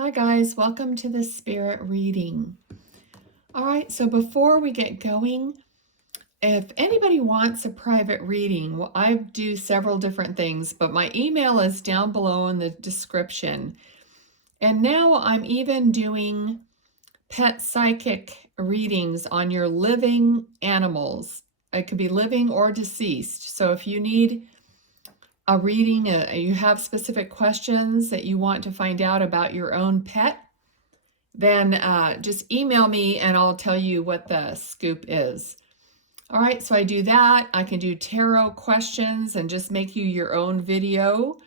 Hi guys, welcome to the spirit reading. All right, so before we get going, if anybody wants a private reading, well, I do several different things, but my email is down below in the description. And now I'm even doing pet psychic readings on your living animals. It could be living or deceased. So if you need a reading, you have specific questions that you want to find out about your own pet, then just email me and I'll tell you what the scoop is. All right, so I do that. I can do tarot questions and just make you your own video,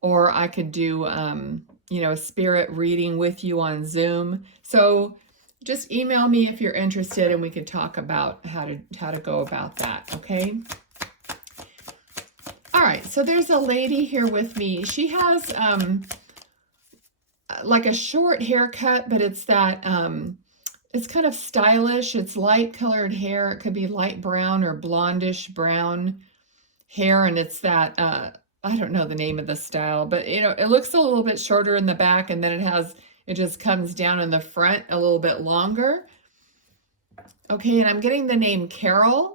or I could do, a spirit reading with you on Zoom. So just email me if you're interested, and we could talk about how to go about that. Okay. All right, so there's a lady here with me. She has like a short haircut, but it's that it's kind of stylish. It's light colored hair. It could be light brown or blondish brown hair, and it's that I don't know the name of the style, but it looks a little bit shorter in the back, and then it just comes down in the front a little bit longer. Okay, and I'm getting the name Carol.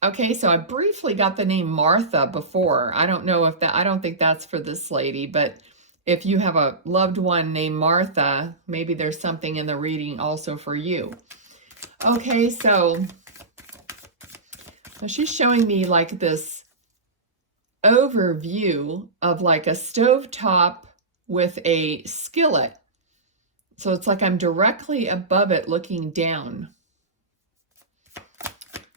Okay, so I briefly got the name Martha before. I don't know if I don't think that's for this lady, but if you have a loved one named Martha, maybe there's something in the reading also for you. Okay, so she's showing me like this overview of like a stovetop with a skillet. So it's like I'm directly above it looking down.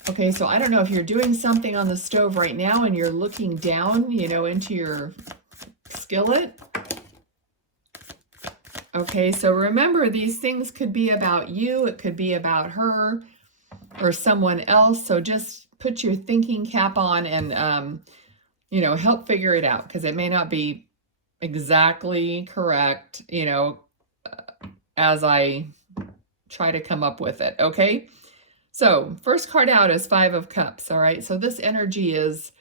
Okay, so I don't know if you're doing something on the stove right now and you're looking down, into your skillet. Okay, so remember, these things could be about you, it could be about her or someone else. So just put your thinking cap on and, help figure it out, because it may not be exactly correct, as I try to come up with it. Okay. So first card out is Five of Cups. All right. So this energy is,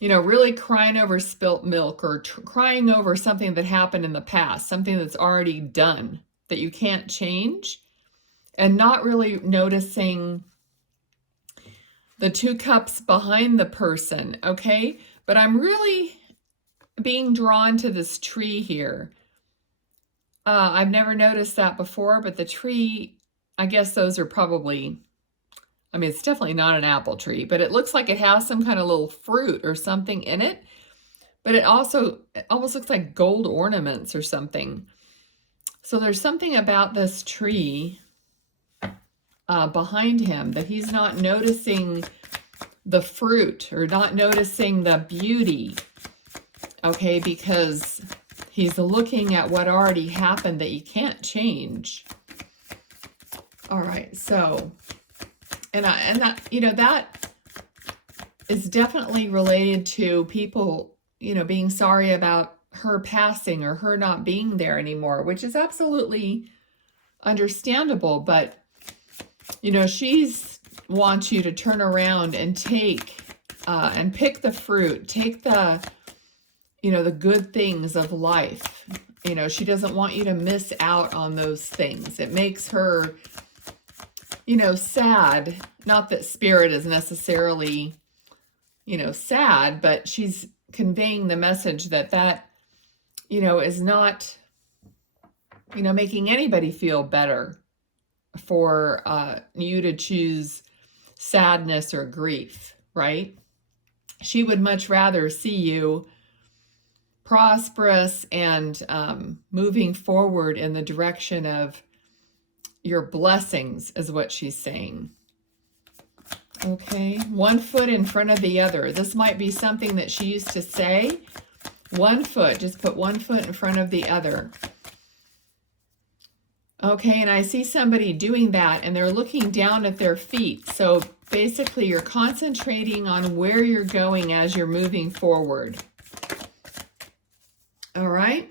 really crying over spilt milk, or crying over something that happened in the past, something that's already done that you can't change, and not really noticing the two cups behind the person. Okay. But I'm really being drawn to this tree here. I've never noticed that before, but the tree, I guess those are probably, it's definitely not an apple tree, but it looks like it has some kind of little fruit or something in it. But it almost looks like gold ornaments or something. So there's something about this tree behind him that he's not noticing the fruit or not noticing the beauty. Okay, because he's looking at what already happened that you can't change. All right, so, and that, that is definitely related to people, being sorry about her passing or her not being there anymore, which is absolutely understandable. But, she's wants you to turn around and take, and pick the fruit, take the, the good things of life. She doesn't want you to miss out on those things. It makes her, sad. Not that spirit is necessarily, sad, but she's conveying the message that, is not, making anybody feel better for you to choose sadness or grief, right? She would much rather see you prosperous and moving forward in the direction of your blessings, is what she's saying. Okay, one foot in front of the other. This might be something that she used to say. One foot, just put one foot in front of the other. Okay, and I see somebody doing that, and they're looking down at their feet. So basically, you're concentrating on where you're going as you're moving forward. All right.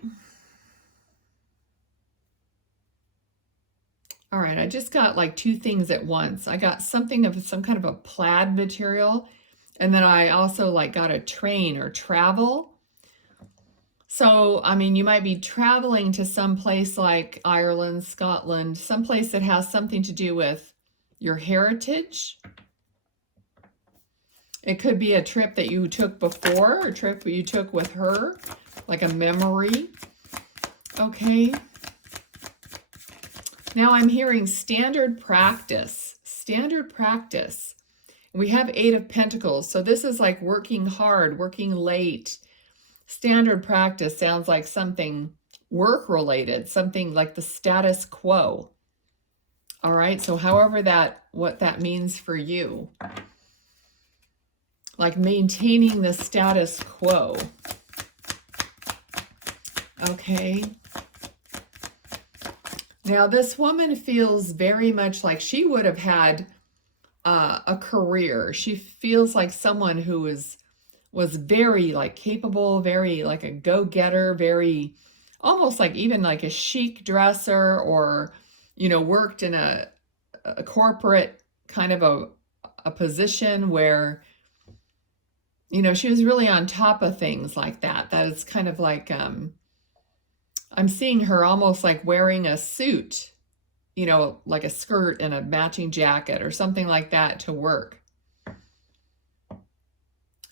All right, I just got like two things at once. I got something of some kind of a plaid material, and then I also like got a train or travel. So, I mean, you might be traveling to some place like Ireland, Scotland, someplace that has something to do with your heritage. It could be a trip that you took before, a trip you took with her, like a memory. Okay. Now I'm hearing standard practice. Standard practice. We have 8 of Pentacles. So this is like working hard, working late. Standard practice sounds like something work related, something like the status quo. All right. So however what that means for you, like maintaining the status quo. Okay. Now this woman feels very much like she would have had a career. She feels like someone who was very like capable, very like a go-getter, very almost like even like a chic dresser, or worked in a corporate kind of a position where she was really on top of things like that. That it's kind of like I'm seeing her almost like wearing a suit, like a skirt and a matching jacket or something like that to work.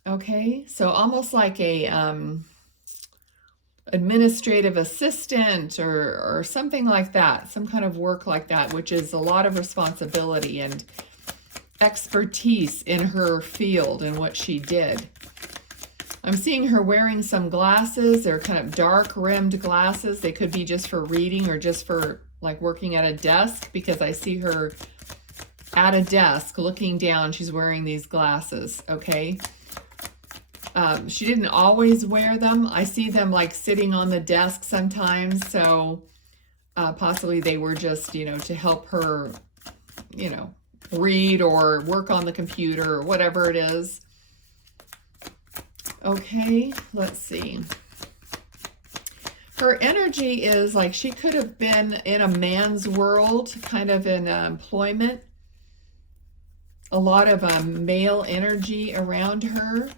Okay, so almost like a administrative assistant or something like that, some kind of work like that, which is a lot of responsibility and expertise in her field and what she did. I'm seeing her wearing some glasses. They're kind of dark rimmed glasses. They could be just for reading or just for like working at a desk, because I see her at a desk looking down. She's wearing these glasses. Okay. She didn't always wear them. I see them like sitting on the desk sometimes. So possibly they were just, to help her, read or work on the computer or whatever it is. Okay, let's see. Her energy is like she could have been in a man's world, kind of in employment. A lot of male energy around her.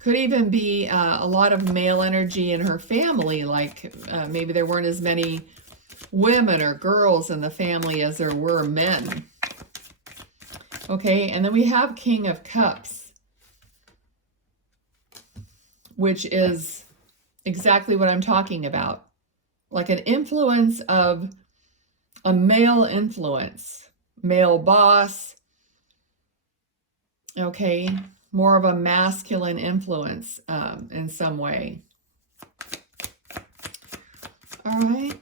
Could even be a lot of male energy in her family, like maybe there weren't as many women or girls in the family as there were men. Okay, and then we have King of Cups, which is exactly what I'm talking about. Like an influence of a male influence, male boss. Okay, more of a masculine influence in some way. All right.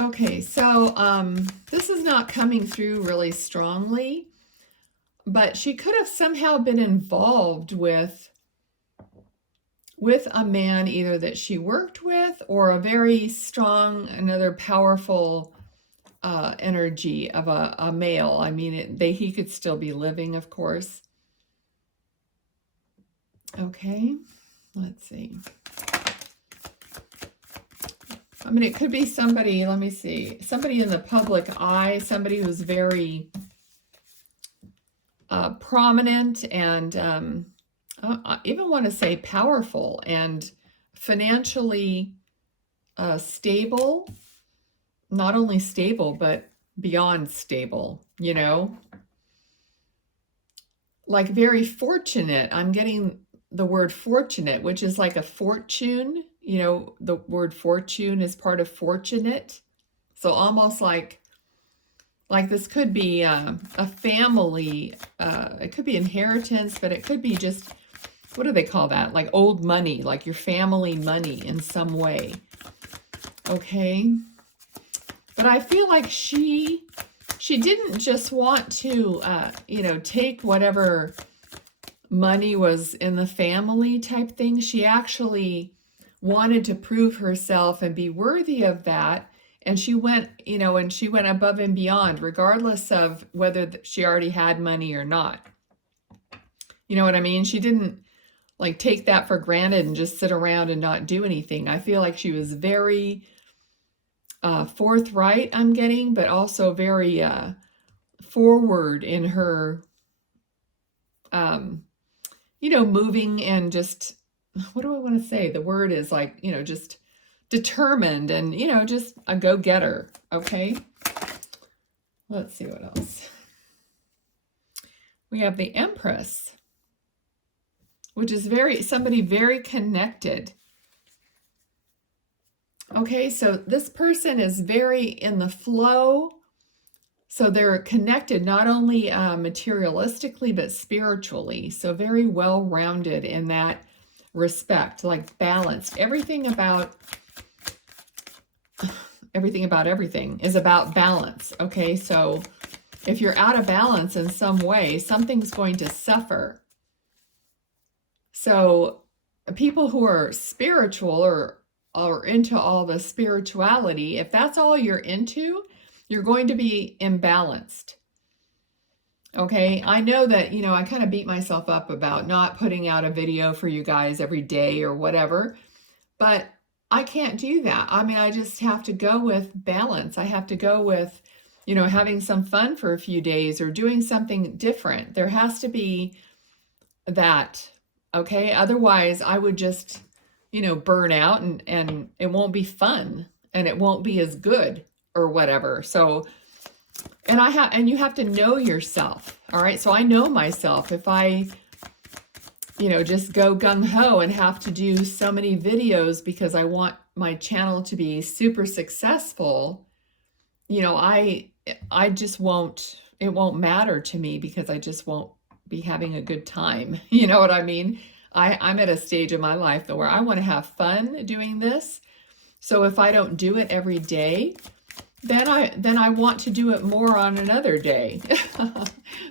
Okay, so this is not coming through really strongly, but she could have somehow been involved with a man either that she worked with, or a very strong, another powerful energy of a male. I mean, he could still be living, of course. Okay, let's see. I mean, it could be somebody, let me see, somebody in the public eye, somebody who's very prominent and I even want to say powerful and financially stable. Not only stable, but beyond stable, like very fortunate. I'm getting the word fortunate, which is like a fortune. The word fortune is part of fortunate. So almost like this could be a family, it could be inheritance, but it could be just, what do they call that? Like old money, like your family money in some way. Okay. But I feel like she didn't just want to, take whatever money was in the family type thing. She actually wanted to prove herself and be worthy of that. And she went, above and beyond, regardless of whether she already had money or not. You know what I mean? She didn't like take that for granted and just sit around and not do anything. I feel like she was very forthright, I'm getting, but also very forward in her moving and just, what do I want to say? The word is like, just determined and, just a go-getter. Okay. Let's see what else. We have the Empress, which is somebody very connected. Okay, so this person is very in the flow. So they're connected not only materialistically, but spiritually. So very well-rounded in that respect, like balanced. Everything about everything is about balance. Okay, so if you're out of balance in some way, something's going to suffer. So people who are spiritual or into all the spirituality, if that's all you're into, you're going to be imbalanced. Okay, I know that, I kind of beat myself up about not putting out a video for you guys every day or whatever, but I can't do that. I mean, I just have to go with balance. I have to go with, having some fun for a few days or doing something different. There has to be that, okay? Otherwise, I would just, burn out and it won't be fun and it won't be as good or whatever. So, and you have to know yourself, all right? So I know myself. If I, just go gung-ho and have to do so many videos because I want my channel to be super successful, I just won't, it won't matter to me because I just won't be having a good time. You know what I mean? I'm at a stage in my life though where I want to have fun doing this. So if I don't do it every day, then I want to do it more on another day.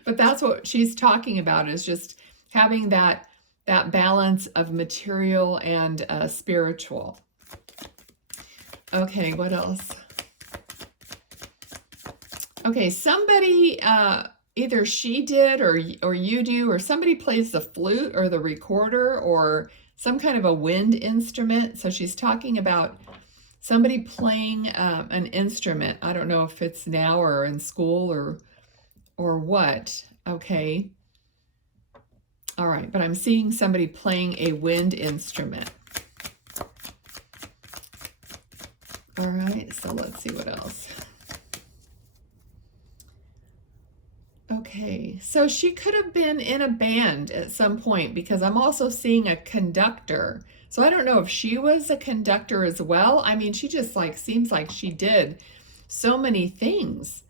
But that's what she's talking about, is just having that balance of material and spiritual. Okay, what else? Okay, somebody, either she did or you do, or somebody plays the flute or the recorder or some kind of a wind instrument. So she's talking about somebody playing an instrument. I don't know if it's now or in school or what. Okay. All right, but I'm seeing somebody playing a wind instrument. All right, so let's see what else. Okay, so she could have been in a band at some point because I'm also seeing a conductor. So I don't know if she was a conductor as well. I mean, she just seems like she did so many things.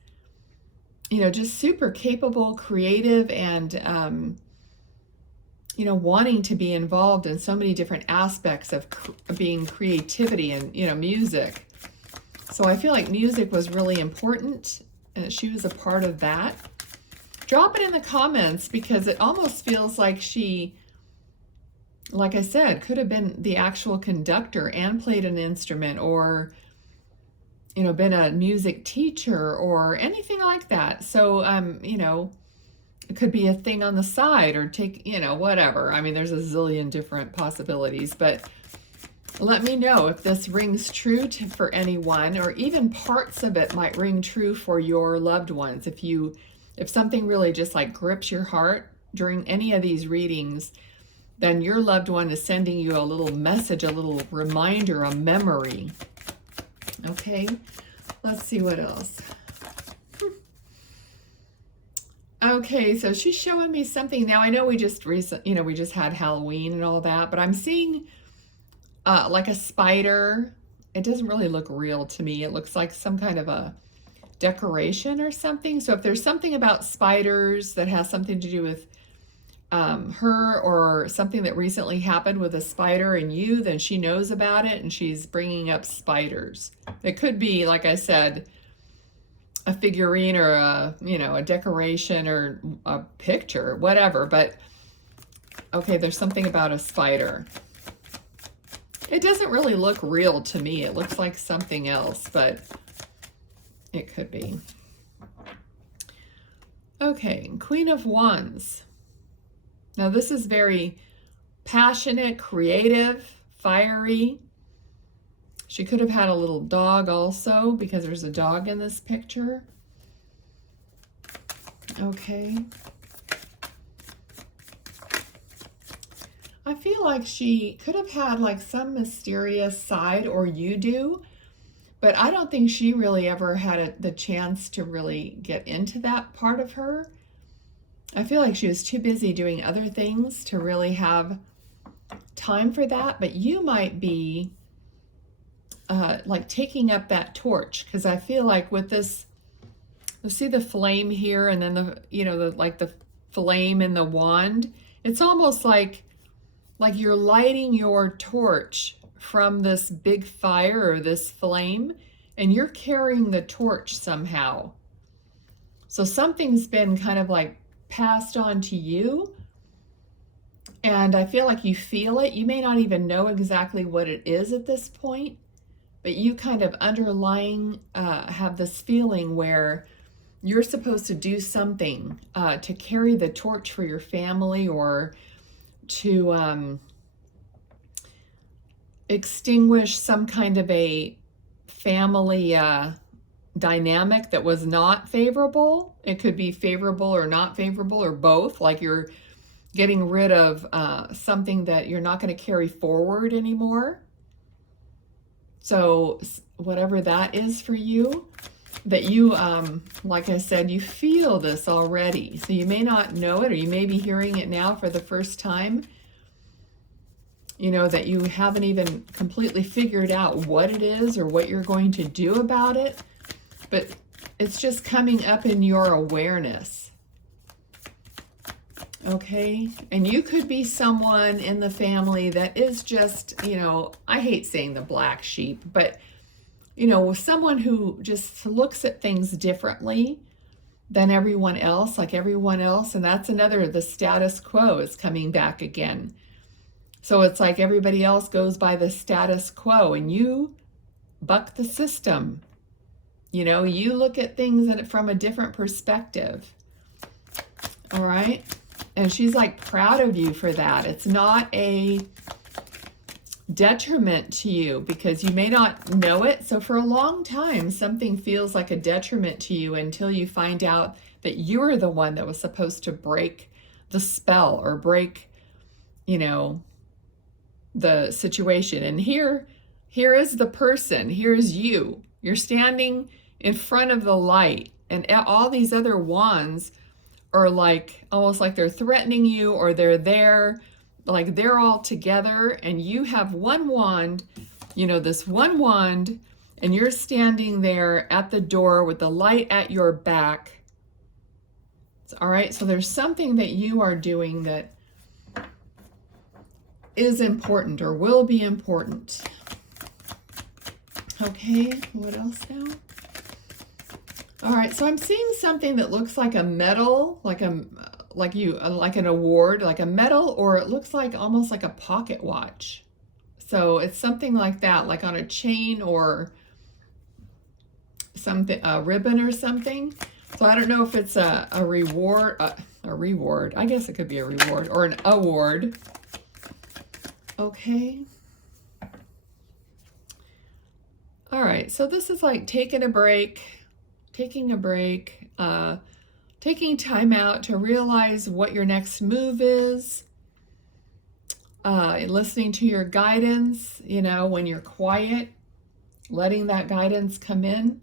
Just super capable, creative, and wanting to be involved in so many different aspects of being creativity and, music. So I feel like music was really important and she was a part of that. Drop it in the comments because it almost feels like she, like I said, could have been the actual conductor and played an instrument, or, been a music teacher or anything like that. So, it could be a thing on the side or take, whatever. I mean, there's a zillion different possibilities, but let me know if this rings true for anyone, or even parts of it might ring true for your loved ones. If something really just grips your heart during any of these readings, then your loved one is sending you a little message, a little reminder, a memory. Okay, let's see what else. Okay, so she's showing me something. Now I know we just had Halloween and all that, but I'm seeing like a spider. It doesn't really look real to me. It looks like some kind of a decoration or something. So if there's something about spiders that has something to do with her, or something that recently happened with a spider and you, then she knows about it and she's bringing up spiders. It could be, like I said, a figurine or a decoration or a picture, whatever. But okay, there's something about a spider. It doesn't really look real to me. It looks like something else, but it could be. Okay, Queen of Wands. Now this is very passionate, creative, fiery. She could have had a little dog also, because there's a dog in this picture. Okay. I feel like she could have had like some mysterious side, or you do, but I don't think she really ever had the chance to really get into that part of her. I feel like she was too busy doing other things to really have time for that, but you might be like taking up that torch, because I feel like with this, you see the flame here, and then the flame in the wand. It's almost like you're lighting your torch from this big fire or this flame, and you're carrying the torch somehow. So something's been kind of like passed on to you, and I feel like you feel it. You may not even know exactly what it is at this point, but you kind of underlying have this feeling where you're supposed to do something to carry the torch for your family, or to extinguish some kind of a family dynamic that was not favorable. It could be favorable or not favorable, or both. Like you're getting rid of something that you're not going to carry forward anymore. So whatever that is for you, that you, like I said, you feel this already. So you may not know it, or you may be hearing it now for the first time. You know, that you haven't even completely figured out what it is or what you're going to do about it, but it's just coming up in your awareness. Okay, and you could be someone in the family that is just, I hate saying the black sheep, but, someone who just looks at things differently than everyone else, like everyone else. And that's the status quo is coming back again. So it's like everybody else goes by the status quo, and you buck the system. You look at things from a different perspective. All right. And she's like proud of you for that. It's not a detriment to you, because you may not know it. So for a long time, something feels like a detriment to you until you find out that you're the one that was supposed to break the spell, or break, the situation. And here is the person. Here's you. You're standing in front of the light, and all these other wands are like almost like they're threatening you, or they're there, like they're all together, and you have one wand, this one wand, and you're standing there at the door with the light at your back. All right, so there's something that you are doing that is important, or will be important. Okay, what else now? All right, so I'm seeing something that looks like a medal, like an award, like a medal, or it looks like almost like a pocket watch. So it's something like that, like on a chain or something, a ribbon or something. So I don't know if it's a reward, I guess it could be a reward or an award. Okay. All right, so this is like taking a break, taking time out to realize what your next move is, listening to your guidance, when you're quiet, letting that guidance come in.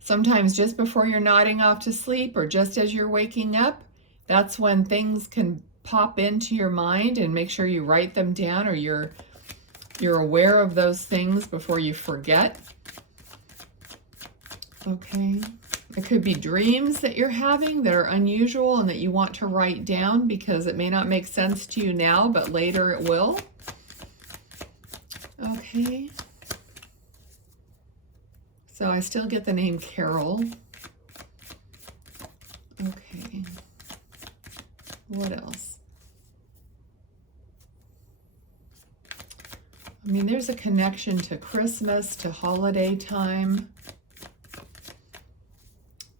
Sometimes just before you're nodding off to sleep, or just as you're waking up, that's when things can pop into your mind, and make sure you write them down, or you're aware of those things before you forget. Okay. It could be dreams that you're having that are unusual and that you want to write down, because it may not make sense to you now, but later it will. Okay. So I still get the name Carol. Okay. What else? I mean, there's a connection to Christmas, to holiday time,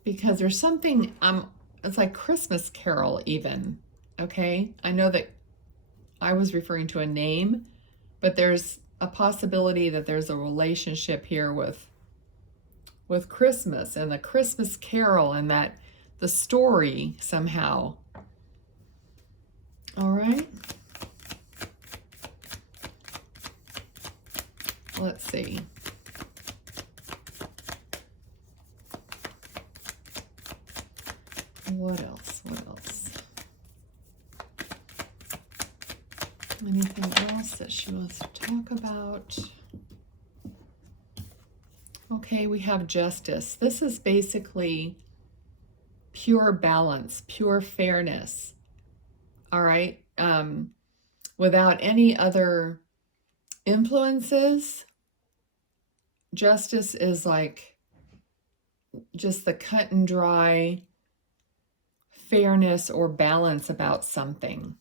because there's something, it's like Christmas Carol even, okay? I know that I was referring to a name, but there's a possibility that there's a relationship here with Christmas and the Christmas Carol, and that the story somehow. All right. Let's see. What else? What else? Anything else that she wants to talk about? Okay, we have justice. This is basically pure balance, pure fairness. All right. Without any other influences, justice is like just the cut and dry fairness or balance about something.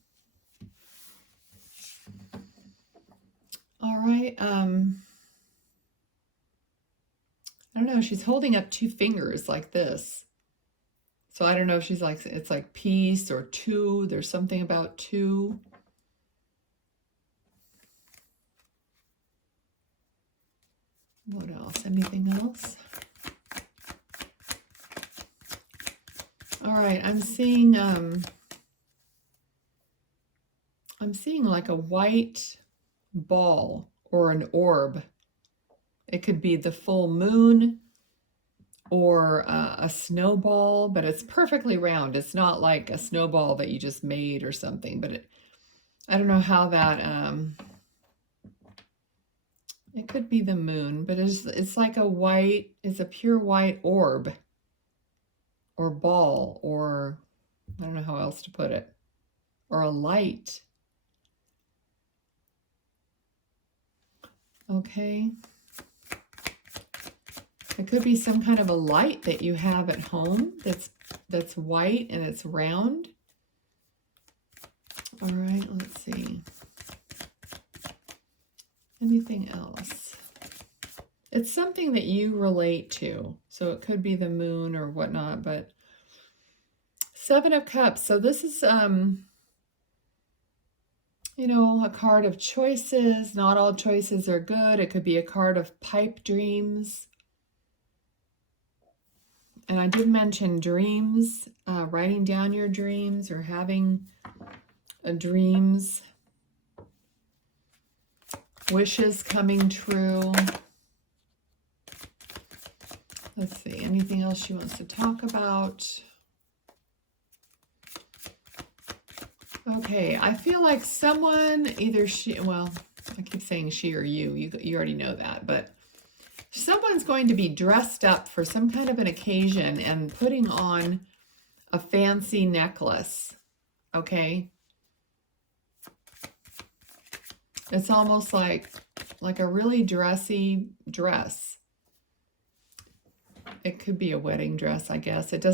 All right. I don't know. She's holding up two fingers like this. So I don't know if she's like, it's like peace or two. There's something about two. What else? Anything else? All right, I'm seeing like a white ball or an orb. It could be the full moon or a snowball, but it's perfectly round. It's not like a snowball that you just made or something, but I don't know how that, it could be the moon, but it's like it's a pure white orb or ball, or I don't know how else to put it, or a light. Okay. It could be some kind of a light that you have at home that's white and it's round. All right, let's see. Anything else? It's something that you relate to. So it could be the moon or whatnot, but Seven of Cups. So this is, you know, a card of choices. Not all choices are good. It could be a card of pipe dreams. And I did mention dreams, writing down your dreams or having dreams, wishes coming true. Let's see, anything else she wants to talk about? Okay, I feel like someone, either she, well, I keep saying she or you already know that, but someone's going to be dressed up for some kind of an occasion and putting on a fancy necklace, okay? It's almost like a really dressy dress. It could be a wedding dress, I guess. It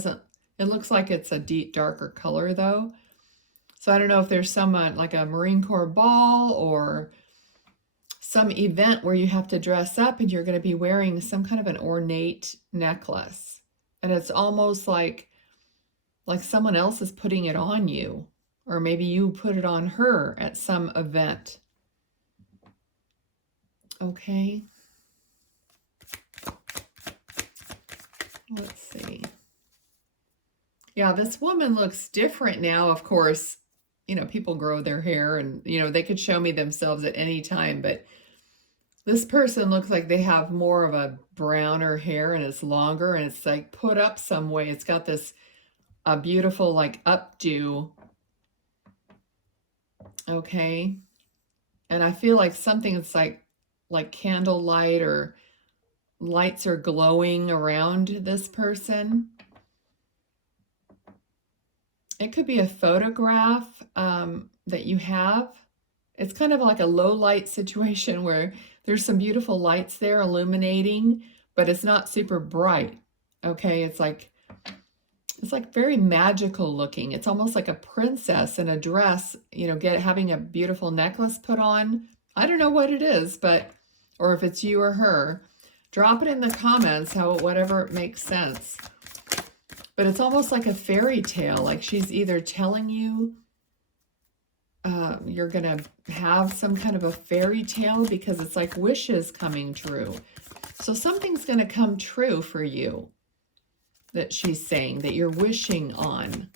looks like it's a deep, darker color though. So I don't know if there's someone like a Marine Corps ball or some event where you have to dress up and you're going to be wearing some kind of an ornate necklace. And it's almost like someone else is putting it on you, or maybe you put it on her at some event. Okay. Let's see. Yeah, this woman looks different now, of course. You know, people grow their hair and, you know, they could show me themselves at any time, but this person looks like they have more of a browner hair and it's longer and it's like put up some way. It's got this beautiful like updo. Okay. And I feel like something that's like candlelight or lights are glowing around this person. It could be a photograph that you have. It's kind of like a low light situation where there's some beautiful lights there illuminating, but it's not super bright. Okay, it's like very magical looking. It's almost like a princess in a dress, you know, having a beautiful necklace put on. I don't know what it is, but, or if it's you or her. Drop it in the comments, whatever makes sense. But it's almost like a fairy tale, like she's either telling you you're going to have some kind of a fairy tale because it's like wishes coming true. So something's going to come true for you that she's saying that you're wishing on.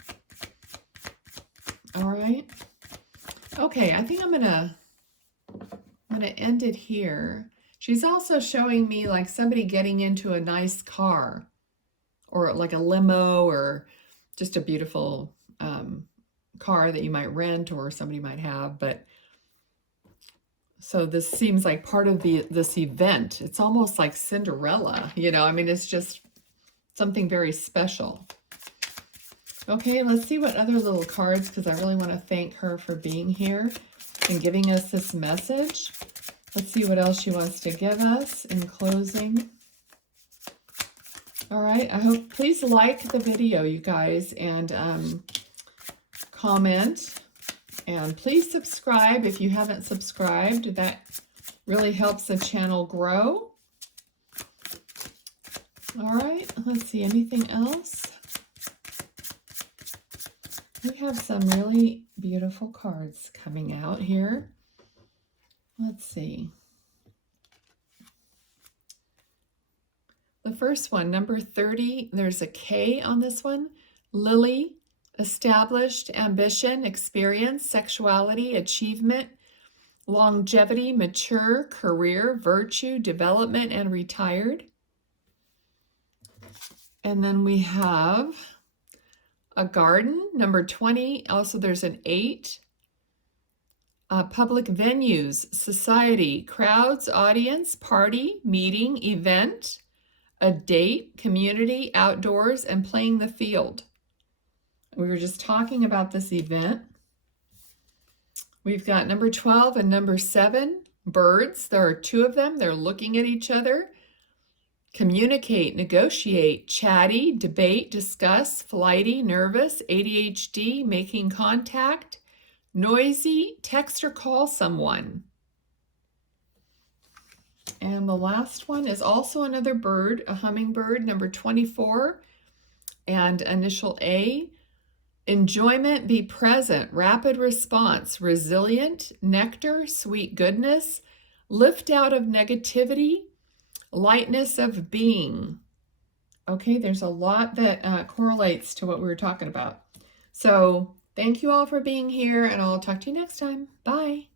All right. Okay, I think I'm gonna end it here. She's also showing me like somebody getting into a nice car, or like a limo, or just a beautiful car that you might rent or somebody might have. But so this seems like part of this event. It's almost like Cinderella, you know. I mean, it's just something very special. Okay, let's see what other little cards, because I really want to thank her for being here and giving us this message. Let's see what else she wants to give us in closing. All right, I hope, please like the video, you guys, and comment, and please subscribe if you haven't subscribed. That really helps the channel grow. All right, let's see, anything else? We have some really beautiful cards coming out here. Let's see. The first one, number 30, there's a K on this one. Lily, established, ambition, experience, sexuality, achievement, longevity, mature, career, virtue, development, and retired. And then we have a garden, number 20. Also, there's an 8. Public venues, society, crowds, audience, party, meeting, event, a date, community, outdoors, and playing the field. We were just talking about this event. We've got number 12 and number 7, birds. There are 2 of them. They're looking at each other. Communicate, negotiate, chatty, debate, discuss, flighty, nervous, ADHD, making contact, noisy, text or call someone. And the last one is also another bird, a hummingbird, number 24, and initial A. Enjoyment, be present, rapid response, resilient, nectar, sweet goodness, lift out of negativity, lightness of being. Okay, there's a lot that correlates to what we were talking about. So thank you all for being here, and I'll talk to you next time. Bye.